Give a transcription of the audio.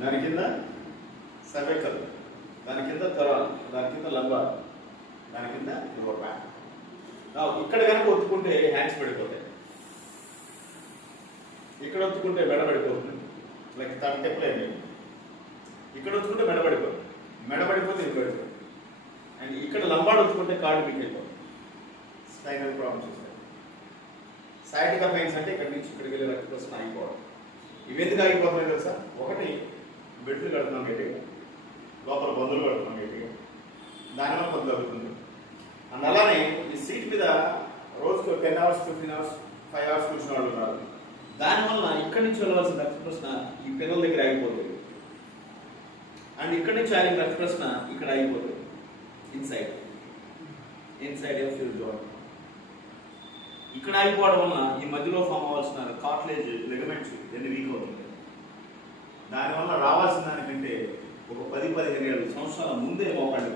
దాని కింద సర్వైకల్, దాని కింద థొరాన్, దాని కింద లంబార్, దాని కింద లోవర్ బ్యాక్. ఇక్కడ కనుక ఒత్తుకుంటే హ్యాండ్స్ పడిపోతాయి, ఇక్కడ ఒత్తుకుంటే మెడ పడిపోతుంది. లైక్ థర్డ్ టెప్లేదు. ఇక్కడ ఒత్తుకుంటే మెడ పడిపోతుంది, మెడ పడిపోతే ఇది పడిపోతుంది. అండ్ ఇక్కడ లంబాడ్ ఒత్తుకుంటే కాళ్ళు మీకు వెళ్ళిపోతుంది. స్పైనల్ ప్రాబ్లమ్స్ వస్తాయి. సైటికా పెయిన్స్ అంటే ఇక్కడ నుంచి ఇక్కడికి వెళ్ళి రక్త ప్రసరణ ఆగిపోవడం. ఇవి ఎందుకు ఆగిపోతున్నాయి తెలుసా? ఒకటి, బెడ్లు కడుతున్నాం గట్టిగా, లోపల బందులు కడుతున్నాం గట్టిగా, దానివల్ల కొంత తగ్గుతుంది. అండ్ అలానే ఈ సీట్ మీద రోజుకు 10 hours 15 hours 5 hours కూర్చున్న వాళ్ళు ఉన్నారు. దానివల్ల ఇక్కడి నుంచి వెళ్ళవలసిన రక్త ప్రసరణ ఈ పిల్లల దగ్గర ఆగిపోతుంది. అండ్ ఇక్కడి నుంచి ఆగిన రక్త ప్రసరణ ఇక్కడ ఆగిపోతుంది. ఇన్సైడ్ ఆఫ్ యువర్ జాయింట్ ఇక్కడ ఆగిపోవడం వలన ఈ మధ్యలో ఫామ్ అవ్వాల్సిన కార్టిలేజ్ లిగమెంట్స్ ఎన్ని వీక్ అవుతుంది. దానివల్ల రావాల్సిన దానికంటే ఒక 10-15 సంవత్సరాల ముందే మోకాళ్ళు